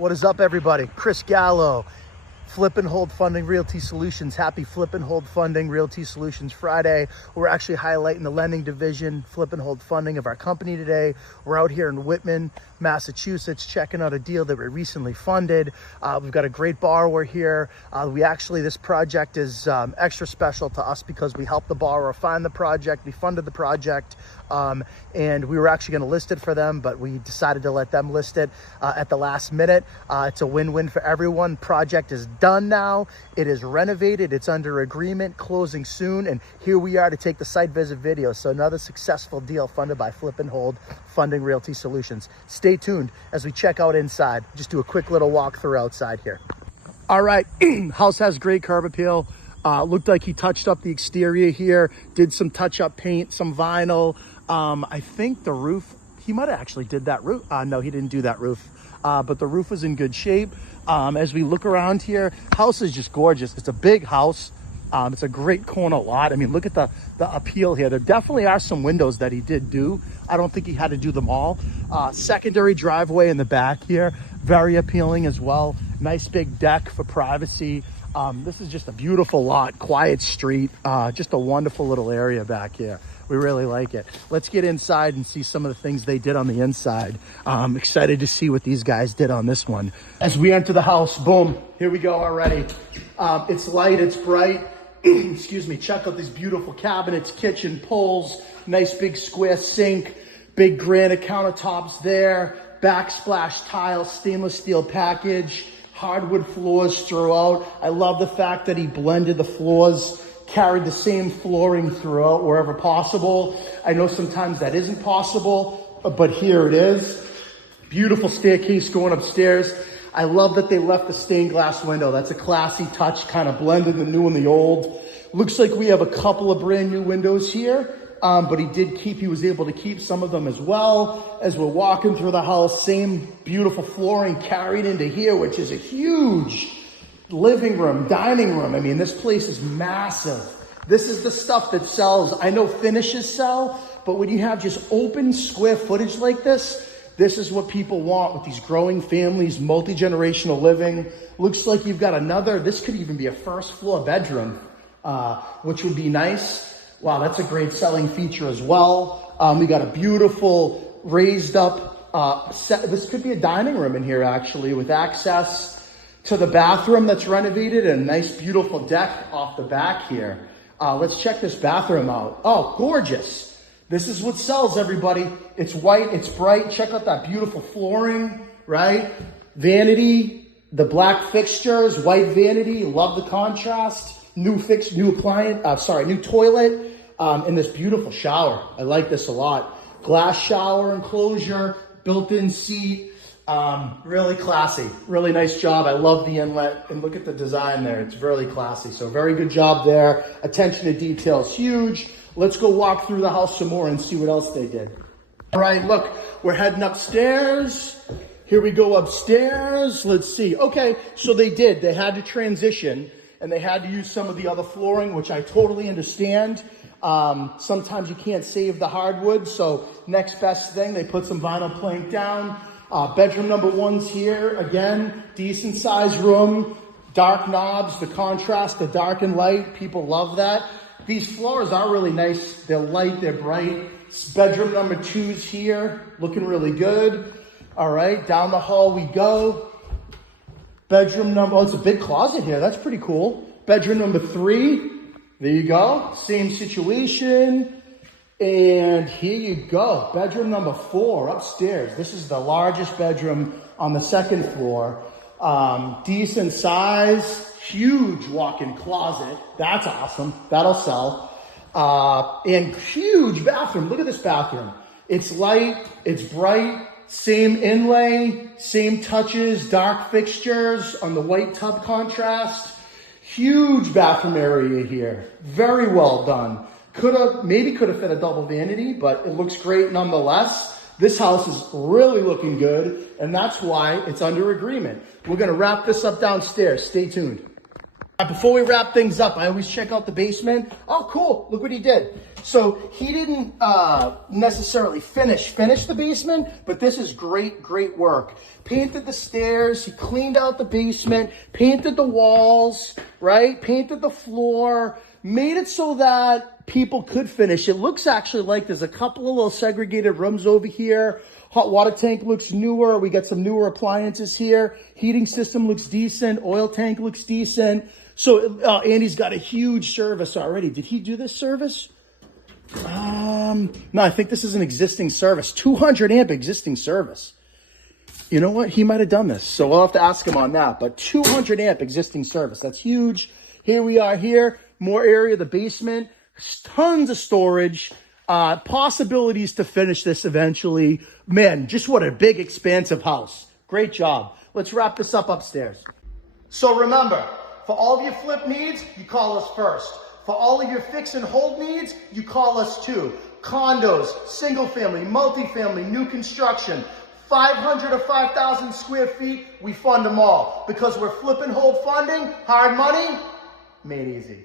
What is up, everybody? Chris Gallo, Flip and Hold Funding Realty Solutions. Happy Flip and Hold Funding Realty Solutions Friday. We're actually highlighting the lending division, Flip and Hold Funding of our company today. We're out here in Whitman, Massachusetts, checking out a deal that we recently funded. We've got a great borrower here. This project is extra special to us because we helped the borrower find the project. We funded the project. And we were actually going to list it for them, but we decided to let them list it at the last minute. It's a win-win for everyone. Project is done now. It is renovated. It's under agreement, closing soon. And here we are to take the site visit video. So another successful deal funded by Flip and Hold Funding Realty Solutions. Stay tuned as we check out inside. Just do a quick little walkthrough outside here. All right, house has great curb appeal. Looked like he touched up the exterior here, did some touch-up paint, some vinyl. I think the roof, he might have actually did that roof. No, he didn't do that roof, but the roof was in good shape. As we look around here, house is just gorgeous. It's a big house. It's a great corner lot. I mean, look at the appeal here. There definitely are some windows that he did do. I don't think he had to do them all. Secondary driveway in the back here, very appealing as well. Nice big deck for privacy. This is just a beautiful lot, quiet street, just a wonderful little area back here. We really like it. Let's get inside and see some of the things they did on the inside. I'm excited to see what these guys did on this one. As we enter the house, boom, here we go already. It's light, it's bright. Excuse me, check out these beautiful cabinets, kitchen, pulls, nice big square sink, big granite countertops there, backsplash tiles, stainless steel package, hardwood floors throughout. I love the fact that he blended the floors, carried the same flooring throughout wherever possible. I know sometimes that isn't possible, but here it is. Beautiful staircase going upstairs. I love that they left the stained glass window. That's a classy touch, kind of blended the new and the old. Looks like we have a couple of brand new windows here, but he was able to keep some of them as well. As we're walking through the house, same beautiful flooring carried into here, which is a huge living room, dining room. I mean, this place is massive. This is the stuff that sells. I know finishes sell, but when you have just open square footage like this, this is what people want with these growing families, multi-generational living. Looks like you've got this could even be a first floor bedroom, which would be nice. Wow, that's a great selling feature as well. We got a beautiful raised up this could be a dining room in here actually, with access to the bathroom that's renovated and a nice beautiful deck off the back here. Let's check this bathroom out. Oh, gorgeous. This is what sells, everybody. It's white, it's bright. Check out that beautiful flooring, right? Vanity, the black fixtures, white vanity. Love the contrast. New toilet, and this beautiful shower. I like this a lot. Glass shower enclosure, built-in seat. Really classy, really nice job. I love the inlet, and look at the design there. It's really classy. So very good job there. Attention to detail is huge. Let's go walk through the house some more and see what else they did. All right, look, we're heading upstairs. Here we go upstairs. Let's see. Okay, so they had to transition and they had to use some of the other flooring, which I totally understand. Sometimes you can't save the hardwood. So next best thing, they put some vinyl plank down. Bedroom number one's here. Again, decent sized room, dark knobs, the contrast, the dark and light. People love that. These floors are really nice. They're light, they're bright. Bedroom number two's here, looking really good. All right, down the hall we go. It's a big closet here. That's pretty cool. Bedroom number three. There you go. Same situation. And here you go. Bedroom number four upstairs. This is the largest bedroom on the second floor. Decent size. Huge walk-in closet. That's awesome. That'll sell. And huge bathroom. Look at this bathroom. It's light. It's bright. Same inlay. Same touches. Dark fixtures on the white tub contrast. Huge bathroom area here. Very well done. Maybe could have fit a double vanity, but it looks great nonetheless. This house is really looking good, and that's why it's under agreement. We're going to wrap this up downstairs. Stay tuned. Before we wrap things up, I always check out the basement. Oh, cool. Look what he did. So he didn't necessarily finish the basement, but this is great work. Painted the stairs, he cleaned out the basement, painted the walls, right? Painted the floor, made it so that people could finish. It looks actually like there's a couple of little segregated rooms over here. Hot water tank looks newer. We got some newer appliances here. Heating system looks decent. Oil tank looks decent. So Andy's got a huge service already. Did he do this service? No, I think this is an existing service. 200 amp existing service. You know what? He might have done this. So we'll have to ask him on that. But 200 amp existing service. That's huge. Here we are here. More area of the basement. Tons of storage. Possibilities to finish this eventually. Man, just what a big, expansive house. Great job. Let's wrap this up upstairs. So remember, for all of your flip needs, you call us first. For all of your fix and hold needs, you call us too. Condos, single family, multifamily, new construction, 500 or 5,000 square feet, we fund them all. Because we're flip and hold funding, hard money, made easy.